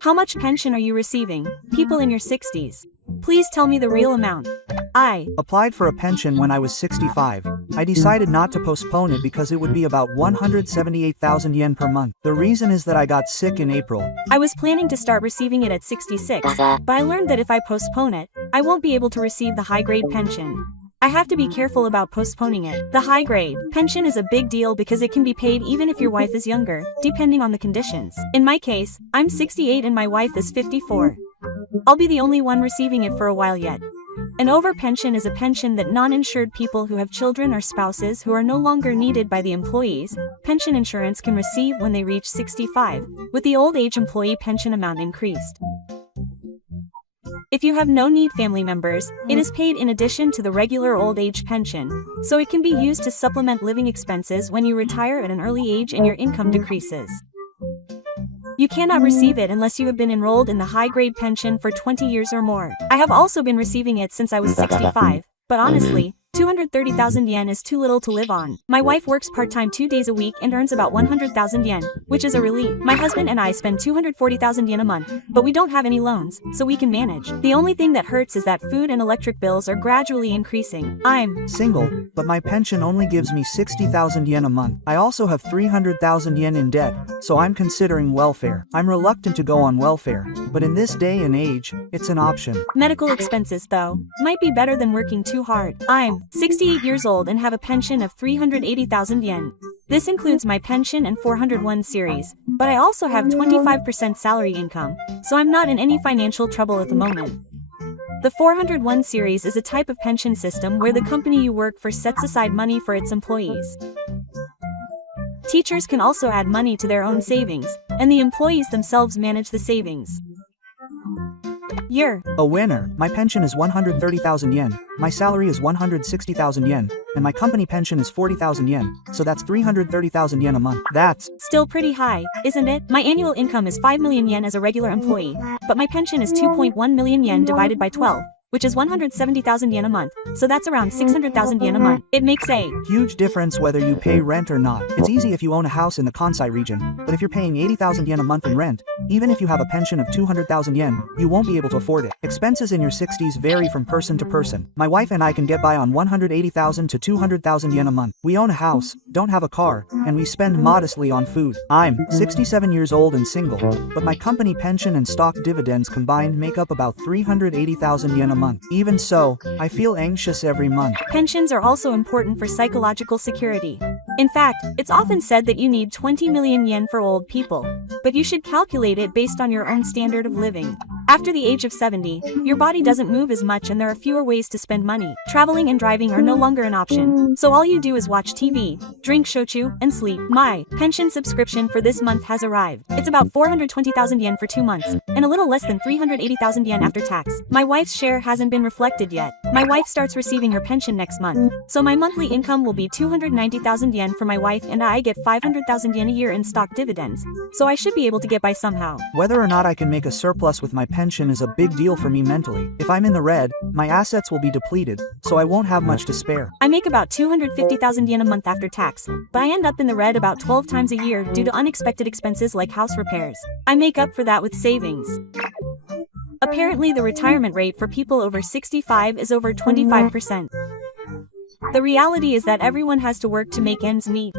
How much pension are you receiving, people in your 60s? Please tell me the real amount. I applied for a pension when I was 65. I decided not to postpone it because it would be about 178,000 yen per month. The reason is that I got sick in April. I was planning to start receiving it at 66, but I learned that if I postpone it, I won't be able to receive the high-grade pension. I have to be careful about postponing it. The high-grade pension is a big deal because it can be paid even if your wife is younger, depending on the conditions. In my case, I'm 68 and my wife is 54. I'll be the only one receiving it for a while yet. An over-pension is a pension that non-insured people who have children or spouses who are no longer needed by the employees' pension insurance can receive when they reach 65, with the old age employee pension amount increased. If you have no-need family members, it is paid in addition to the regular old age pension, so it can be used to supplement living expenses when you retire at an early age and your income decreases. You cannot receive it unless you have been enrolled in the high-grade pension for 20 years or more. I have also been receiving it since I was 65, but honestly, 230,000 yen is too little to live on. My wife works part-time 2 days a week and earns about 100,000 yen, which is a relief. My husband and I spend 240,000 yen a month, but we don't have any loans, so we can manage. The only thing that hurts is that food and electric bills are gradually increasing. I'm single, but my pension only gives me 60,000 yen a month. I also have 300,000 yen in debt, so I'm considering welfare. I'm reluctant to go on welfare, but in this day and age, it's an option. Medical expenses, though, might be better than working too hard. I'm 68 years old and have a pension of 380,000 yen. This includes my pension and 401 series, but I also have 25% salary income, so I'm not in any financial trouble at the moment. The 401 series is a type of pension system where the company you work for sets aside money for its employees. Teachers can also add money to their own savings, and the employees themselves manage the savings. You're a winner. My pension is 130,000 yen, my salary is 160,000 yen, and my company pension is 40,000 yen, so that's 330,000 yen a month. That's still pretty high, isn't it? My annual income is 5 million yen as a regular employee, but my pension is 2.1 million yen divided by 12, which is 170,000 yen a month, so that's around 600,000 yen a month. It makes a huge difference whether you pay rent or not. It's easy if you own a house in the Kansai region, but if you're paying 80,000 yen a month in rent, even if you have a pension of 200,000 yen, you won't be able to afford it. Expenses in your 60s vary from person to person. My wife and I can get by on 180,000 to 200,000 yen a month. We own a house, don't have a car, and we spend modestly on food. I'm 67 years old and single, but my company pension and stock dividends combined make up about 380,000 yen a month. Even so, I feel anxious every month. Pensions are also important for psychological security. In fact, it's often said that you need 20 million yen for old people, but you should calculate it based on your own standard of living. After the age of 70, your body doesn't move as much and there are fewer ways to spend money. Traveling and driving are no longer an option. So all you do is watch TV, drink shochu, and sleep. My pension subscription for this month has arrived. It's about 420,000 yen for 2 months, and a little less than 380,000 yen after tax. My wife's share hasn't been reflected yet. My wife starts receiving her pension next month. So my monthly income will be 290,000 yen for my wife and I get 500,000 yen a year in stock dividends. So I should be able to get by somehow. Whether or not I can make a surplus with my pension is a big deal for me mentally. If I'm in the red, my assets will be depleted, so I won't have much to spare. I make about 250,000 yen a month after tax, but I end up in the red about 12 times a year due to unexpected expenses like house repairs. I make up for that with savings. Apparently the retirement rate for people over 65 is over 25%. The reality is that everyone has to work to make ends meet.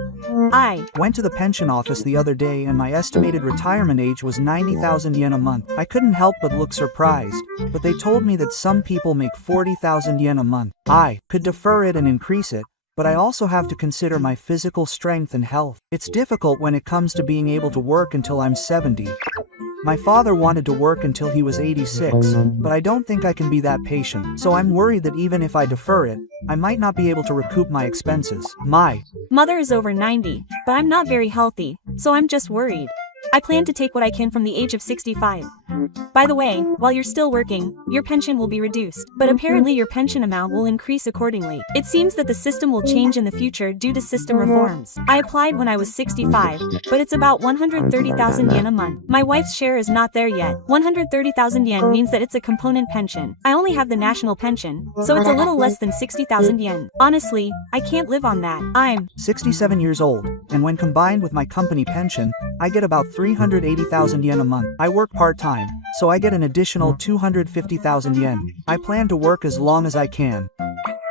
I went to the pension office the other day and my estimated retirement age was 90,000 yen a month. I couldn't help but look surprised, but they told me that some people make 40,000 yen a month. I could defer it and increase it, but I also have to consider my physical strength and health. It's difficult when it comes to being able to work until I'm 70. My father wanted to work until he was 86, but I don't think I can be that patient, so I'm worried that even if I defer it, I might not be able to recoup my expenses. My mother is over 90, but I'm not very healthy, so I'm just worried. I plan to take what I can from the age of 65. By the way, while you're still working, your pension will be reduced, but apparently your pension amount will increase accordingly. It seems that the system will change in the future due to system reforms. I applied when I was 65, but it's about 130,000 yen a month. My wife's share is not there yet. 130,000 yen means that it's a component pension. I only have the national pension, so it's a little less than 60,000 yen. Honestly, I can't live on that. I'm 67 years old, and when combined with my company pension, I get about 380,000 yen a month. I work part-time, so I get an additional 250,000 yen. I plan to work as long as I can.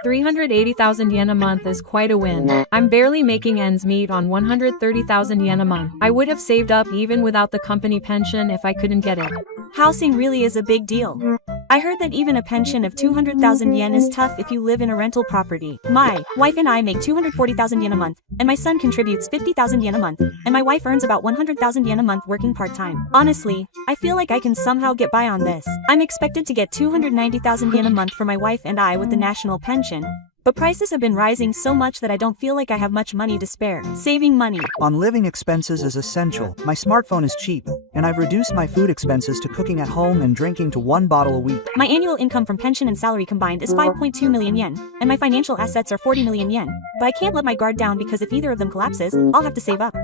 380,000 yen a month is quite a win. I'm barely making ends meet on 130,000 yen a month. I would have saved up even without the company pension if I couldn't get it. Housing really is a big deal. I heard that even a pension of 200,000 yen is tough if you live in a rental property. My wife and I make 240,000 yen a month, and my son contributes 50,000 yen a month, and my wife earns about 100,000 yen a month working part-time. Honestly, I feel like I can somehow get by on this. I'm expected to get 290,000 yen a month for my wife and I with the national pension. But prices have been rising so much that I don't feel like I have much money to spare. Saving money on living expenses is essential. My smartphone is cheap, and I've reduced my food expenses to cooking at home and drinking to 1 bottle a week. My annual income from pension and salary combined is 5.2 million yen, and my financial assets are 40 million yen. But I can't let my guard down because if either of them collapses, I'll have to save up.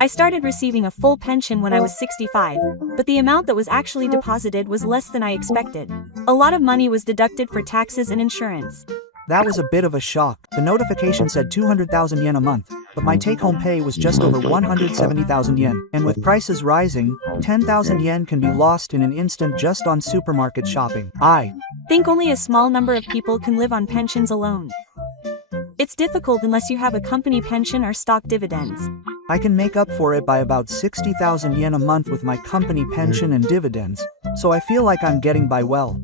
I started receiving a full pension when I was 65, but the amount that was actually deposited was less than I expected. A lot of money was deducted for taxes and insurance. That was a bit of a shock. The notification said 200,000 yen a month, but my take-home pay was just over 170,000 yen. And with prices rising, 10,000 yen can be lost in an instant just on supermarket shopping. I think only a small number of people can live on pensions alone. It's difficult unless you have a company pension or stock dividends. I can make up for it by about 60,000 yen a month with my company pension and dividends, so I feel like I'm getting by well.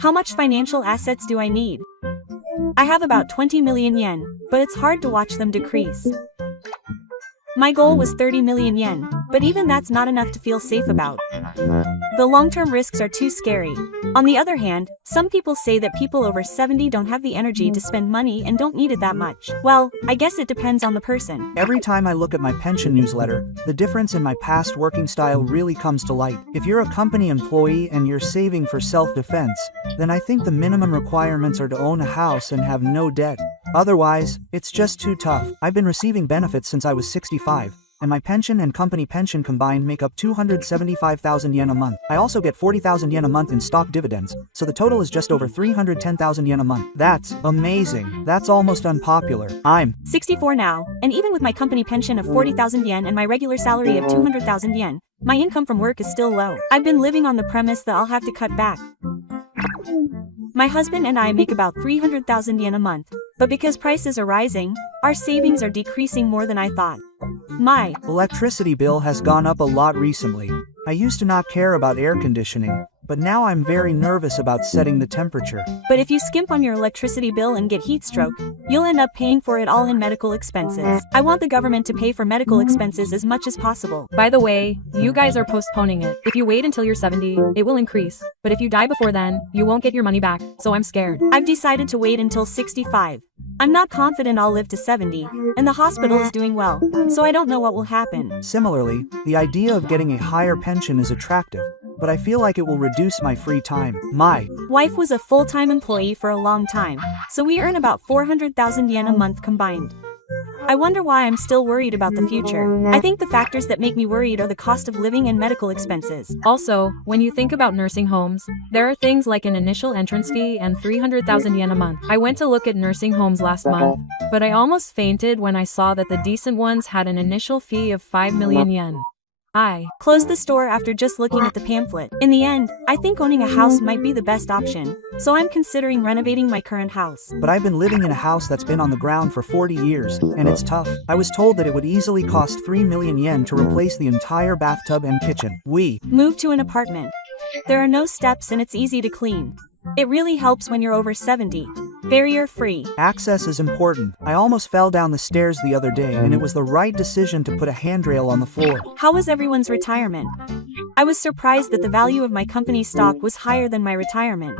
How much financial assets do I need? I have about 20 million yen, but it's hard to watch them decrease. My goal was 30 million yen, but even that's not enough to feel safe about. The long-term risks are too scary. On the other hand, some people say that people over 70 don't have the energy to spend money and don't need it that much. Well, I guess it depends on the person. Every time I look at my pension newsletter, the difference in my past working style really comes to light. If you're a company employee and you're saving for self-defense, then I think the minimum requirements are to own a house and have no debt. Otherwise, it's just too tough. I've been receiving benefits since I was 65, and my pension and company pension combined make up 275,000 yen a month. I also get 40,000 yen a month in stock dividends, so the total is just over 310,000 yen a month. That's amazing. That's almost unpopular. I'm 64 now, and even with my company pension of 40,000 yen and my regular salary of 200,000 yen, my income from work is still low. I've been living on the premise that I'll have to cut back. My husband and I make about 300,000 yen a month, but because prices are rising, our savings are decreasing more than I thought. My electricity bill has gone up a lot recently. I used to not care about air conditioning, but now I'm very nervous about setting the temperature. But if you skimp on your electricity bill and get heat stroke, you'll end up paying for it all in medical expenses. I want the government to pay for medical expenses as much as possible. By the way, you guys are postponing it. If you wait until you're 70, it will increase. But if you die before then, you won't get your money back, so I'm scared. I've decided to wait until 65. I'm not confident I'll live to 70, and the hospital is doing well, so I don't know what will happen. Similarly, the idea of getting a higher pension is attractive, but I feel like it will reduce my free time. My wife was a full-time employee for a long time, so we earn about 400,000 yen a month combined. I wonder why I'm still worried about the future. I think the factors that make me worried are the cost of living and medical expenses. Also, when you think about nursing homes, there are things like an initial entrance fee and 300,000 yen a month. I went to look at nursing homes last month, but I almost fainted when I saw that the decent ones had an initial fee of 5 million yen. I closed the store after just looking at the pamphlet. In the end, I think owning a house might be the best option, so I'm considering renovating my current house. But I've been living in a house that's been on the ground for 40 years, and it's tough. I was told that it would easily cost 3 million yen to replace the entire bathtub and kitchen. We moved to an apartment. There are no steps and it's easy to clean. It really helps when you're over 70. Barrier-free. Access is important. I almost fell down the stairs the other day, and it was the right decision to put a handrail on the floor. How was everyone's retirement? I was surprised that the value of my company's stock was higher than my retirement.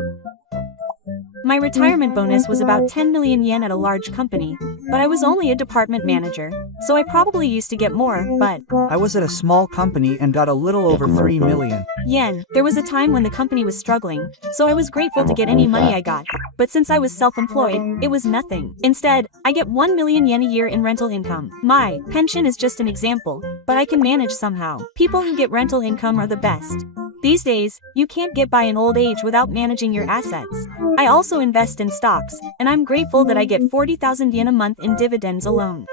My retirement bonus was about 10 million yen at a large company, but I was only a department manager, so I probably used to get more, but I was at a small company and got a little over 3 million yen. There was a time when the company was struggling, so I was grateful to get any money I got, but since I was self-employed, it was nothing. Instead, I get 1 million yen a year in rental income. My pension is just an example, but I can manage somehow. People who get rental income are the best. These days, you can't get by in old age without managing your assets. I also invest in stocks, and I'm grateful that I get 40,000 yen a month in dividends alone.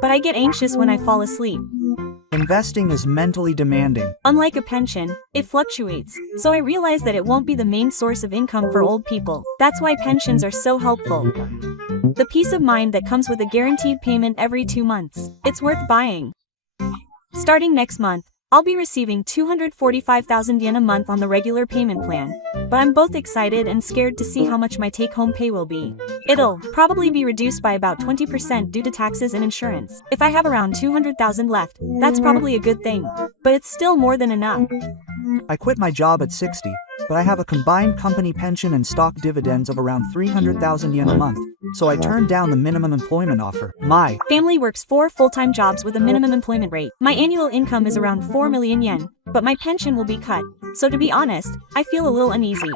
But I get anxious when I fall asleep. Investing is mentally demanding. Unlike a pension, it fluctuates, so I realize that it won't be the main source of income for old people. That's why pensions are so helpful. The peace of mind that comes with a guaranteed payment every 2 months. It's worth buying. Starting next month, I'll be receiving 245,000 yen a month on the regular payment plan, but I'm both excited and scared to see how much my take-home pay will be. It'll probably be reduced by about 20% due to taxes and insurance. If I have around 200,000 left, that's probably a good thing, but it's still more than enough. I quit my job at 60, but I have a combined company pension and stock dividends of around 300,000 yen a month, so I turned down the minimum employment offer. My family works 4 full-time jobs with a minimum employment rate. My annual income is around 4 million yen, but my pension will be cut, so to be honest, I feel a little uneasy.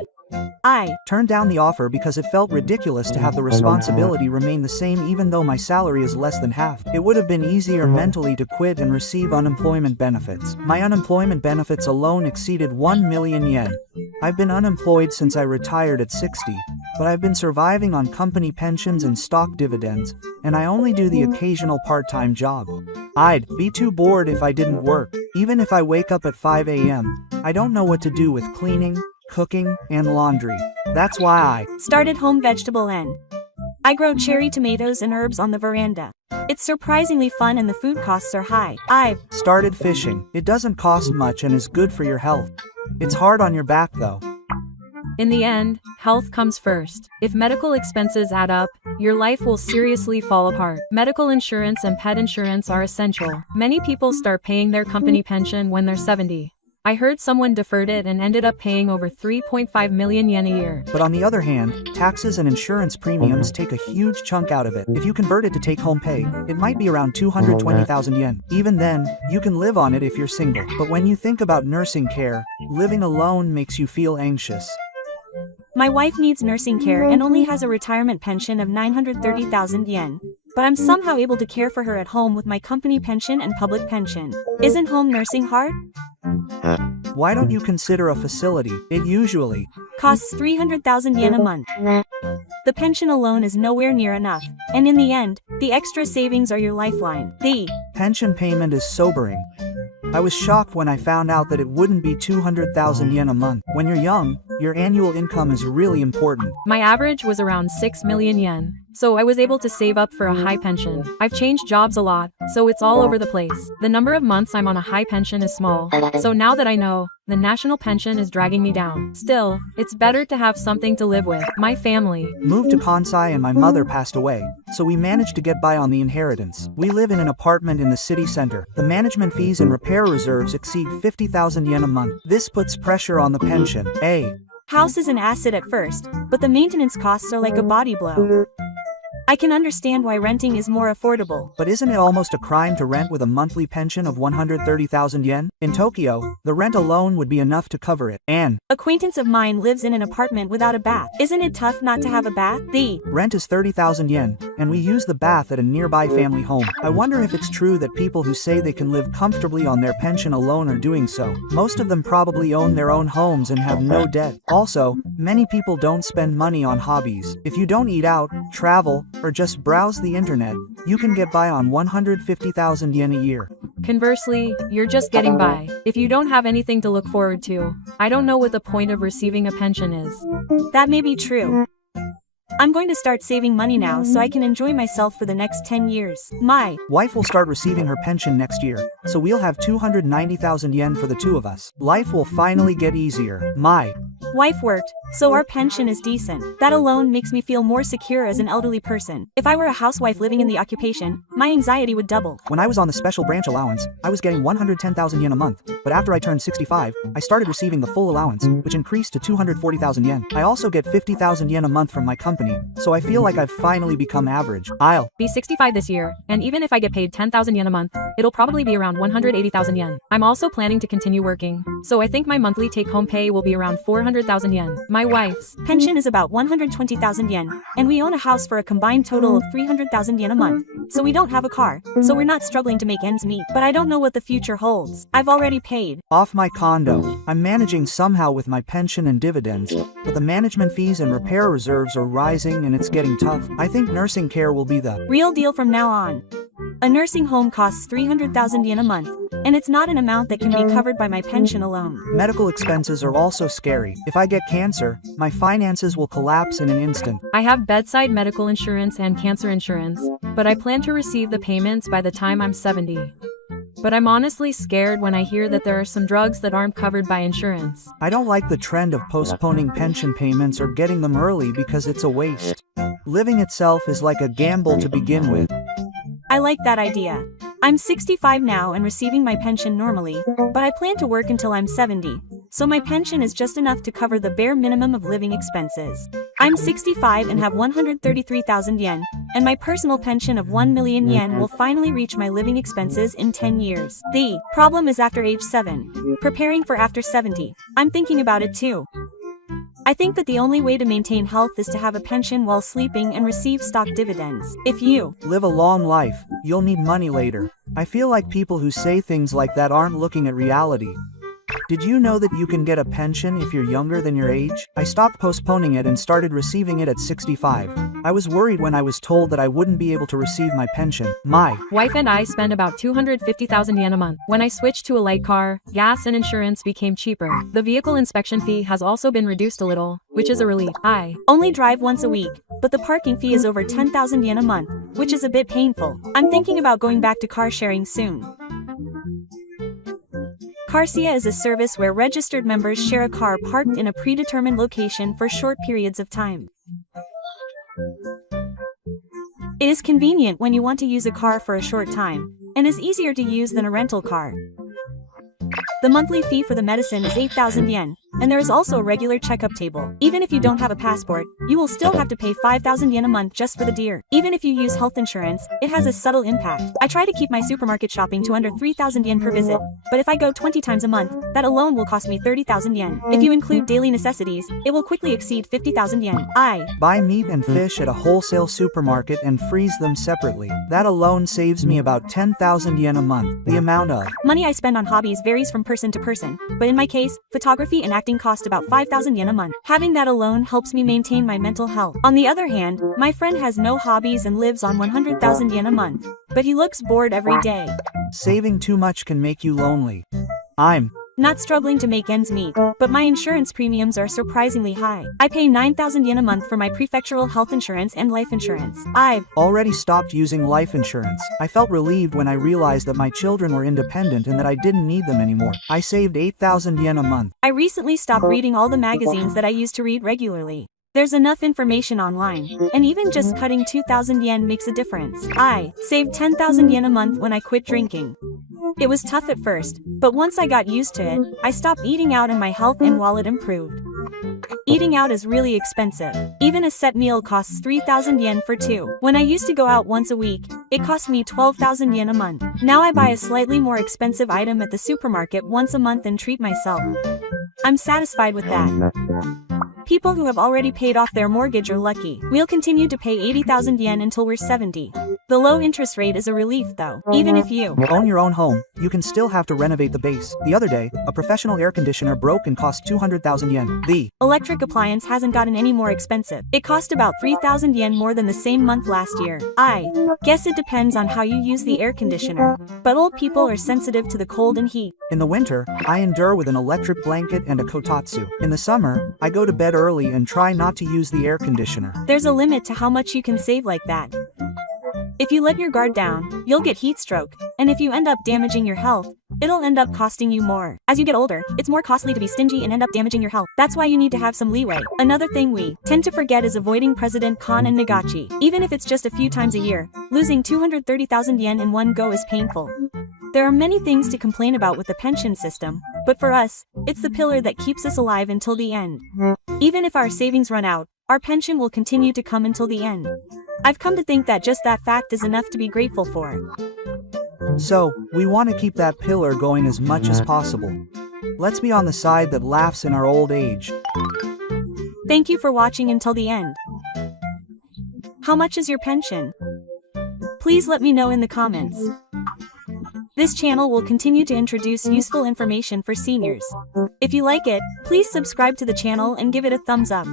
I turned down the offer because it felt ridiculous to have the responsibility remain the same even though my salary is less than half. It would have been easier mentally to quit and receive unemployment benefits. My unemployment benefits alone exceeded 1 million yen. I've been unemployed since I retired at 60, but I've been surviving on company pensions and stock dividends, and I only do the occasional part-time job. I'd be too bored if I didn't work. Even if I wake up at 5 a.m., I don't know what to do with cleaning, cooking, and laundry. That's why I started home vegetable and I grow cherry tomatoes and herbs on the veranda. It's surprisingly fun and the food costs are high. I've started fishing. It doesn't cost much and is good for your health. It's hard on your back though. In the end, health comes first. If medical expenses add up, your life will seriously fall apart. Medical insurance and pet insurance are essential. Many people start paying their company pension when they're 70. I heard someone deferred it and ended up paying over 3.5 million yen a year. But on the other hand, taxes and insurance premiums take a huge chunk out of it. If you convert it to take-home pay, it might be around 220,000 yen. Even then, you can live on it if you're single. But when you think about nursing care, living alone makes you feel anxious. My wife needs nursing care and only has a retirement pension of 930,000 yen. But I'm somehow able to care for her at home with my company pension and public pension. Isn't home nursing hard? Why don't you consider a facility? It usually costs 300,000 yen a month. The pension alone is nowhere near enough, and in the end, the extra savings are your lifeline. The pension payment is sobering. I was shocked when I found out that it wouldn't be 200,000 yen a month. When you're young, your annual income is really important. My average was around 6 million yen, so I was able to save up for a high pension. I've changed jobs a lot, so it's all over the place. The number of months I'm on a high pension is small, so now that I know, the national pension is dragging me down. Still, it's better to have something to live with. My family moved to Kansai and my mother passed away, so we managed to get by on the inheritance. We live in an apartment in the city center. The management fees and repair reserves exceed 50,000 yen a month. This puts pressure on the pension. House is an asset at first, but the maintenance costs are like a body blow. I can understand why renting is more affordable. But isn't it almost a crime to rent with a monthly pension of 130,000 yen? In Tokyo, the rent alone would be enough to cover it. An acquaintance of mine lives in an apartment without a bath. Isn't it tough not to have a bath? The rent is 30,000 yen, and we use the bath at a nearby family home. I wonder if it's true that people who say they can live comfortably on their pension alone are doing so. Most of them probably own their own homes and have no debt. Also, many people don't spend money on hobbies. If you don't eat out, travel, or just browse the internet, you can get by on 150,000 yen a year. Conversely, you're just getting by. If you don't have anything to look forward to, I don't know what the point of receiving a pension is. That may be true. I'm going to start saving money now so I can enjoy myself for the next 10 years. My wife will start receiving her pension next year, so we'll have 290,000 yen for the two of us. Life will finally get easier. My wife worked, so our pension is decent. That alone makes me feel more secure as an elderly person. If I were a housewife living in the occupation, my anxiety would double. When I was on the special branch allowance, I was getting 110,000 yen a month, but after I turned 65, I started receiving the full allowance, which increased to 240,000 yen. I also get 50,000 yen a month from my company, so I feel like I've finally become average. I'll be 65 this year, and even if I get paid 10,000 yen a month, it'll probably be around 180,000 yen. I'm also planning to continue working, so I think my monthly take-home pay will be around 400,000 yen. My wife's pension is about 120,000 yen, and we own a house for a combined total of 300,000 yen a month. So we don't have a car, so we're not struggling to make ends meet. But I don't know what the future holds. I've already paid off my condo. I'm managing somehow with my pension and dividends, but the management fees and repair reserves are rising and it's getting tough. I think nursing care will be the real deal from now on. A nursing home costs 300,000 yen a month, and it's not an amount that can be covered by my pension alone. Medical expenses are also scary. If I get cancer, my finances will collapse in an instant. I have bedside medical insurance and cancer insurance, but I plan to receive the payments by the time I'm 70. But I'm honestly scared when I hear that there are some drugs that aren't covered by insurance. I don't like the trend of postponing pension payments or getting them early because it's a waste. Living itself is like a gamble to begin with. I like that idea. I'm 65 now and receiving my pension normally, but I plan to work until I'm 70, so my pension is just enough to cover the bare minimum of living expenses. I'm 65 and have 133,000 yen, and my personal pension of 1 million yen will finally reach my living expenses in 10 years. The problem is after age 7. Preparing for after 70. I'm thinking about it too. I think that the only way to maintain health is to have a pension while sleeping and receive stock dividends. If you live a long life, you'll need money later. I feel like people who say things like that aren't looking at reality. Did you know that you can get a pension if you're younger than your age? I stopped postponing it and started receiving it at 65. I was worried when I was told that I wouldn't be able to receive my pension. My wife and I spend about 250,000 yen a month. When I switched to a light car, gas and insurance became cheaper. The vehicle inspection fee has also been reduced a little, which is a relief. I only drive once a week, but the parking fee is over 10,000 yen a month, which is a bit painful. I'm thinking about going back to car sharing soon. Carsia is a service where registered members share a car parked in a predetermined location for short periods of time. It is convenient when you want to use a car for a short time, and is easier to use than a rental car. The monthly fee for the medicine is 8,000 yen, and there is also a regular checkup table. Even if you don't have a passport, you will still have to pay 5,000 yen a month just for the deer. Even if you use health insurance, it has a subtle impact. I try to keep my supermarket shopping to under 3,000 yen per visit, but if I go 20 times a month, that alone will cost me 30,000 yen. If you include daily necessities, it will quickly exceed 50,000 yen. I buy meat and fish at a wholesale supermarket and freeze them separately. That alone saves me about 10,000 yen a month. The amount of money I spend on hobbies varies from person to person, but in my case, photography and acting cost about 5,000 yen a month. Having that alone helps me maintain my mental health. On the other hand, my friend has no hobbies and lives on 100,000 yen a month, but he looks bored every day. Saving too much can make you lonely. I'm not struggling to make ends meet, but my insurance premiums are surprisingly high. I pay 9,000 yen a month for my prefectural health insurance and life insurance. I've already stopped using life insurance. I felt relieved when I realized that my children were independent and that I didn't need them anymore. I saved 8,000 yen a month. I recently stopped reading all the magazines that I used to read regularly. There's enough information online, and even just cutting 2,000 yen makes a difference. I saved 10,000 yen a month when I quit drinking. It was tough at first, but once I got used to it, I stopped eating out and my health and wallet improved. Eating out is really expensive. Even a set meal costs 3,000 yen for two. When I used to go out once a week, it cost me 12,000 yen a month. Now I buy a slightly more expensive item at the supermarket once a month and treat myself. I'm satisfied with that. People who have already paid off their mortgage are lucky. We'll continue to pay 80,000 yen until we're 70. The low interest rate is a relief though. Even if you own your own home, you can still have to renovate the base. The other day, a professional air conditioner broke and cost 200,000 yen. The electric appliance hasn't gotten any more expensive. It cost about 3,000 yen more than the same month last year. I guess it depends on how you use the air conditioner. But old people are sensitive to the cold and heat. In the winter, I endure with an electric blanket and a kotatsu. In the summer, I go to bed early and try not to use the air conditioner. There's a limit to how much you can save like that. If you let your guard down, you'll get heat stroke, and if you end up damaging your health, it'll end up costing you more. As you get older, it's more costly to be stingy and end up damaging your health. That's why you need to have some leeway. Another thing we tend to forget is avoiding President Khan and Nagachi. Even if it's just a few times a year, losing 230,000 yen in one go is painful. There are many things to complain about with the pension system, but for us, it's the pillar that keeps us alive until the end. Even if our savings run out, our pension will continue to come until the end. I've come to think that just that fact is enough to be grateful for. So, we want to keep that pillar going as much as possible. Let's be on the side that laughs in our old age. Thank you for watching until the end. How much is your pension? Please let me know in the comments. This channel will continue to introduce useful information for seniors. If you like it, please subscribe to the channel and give it a thumbs up.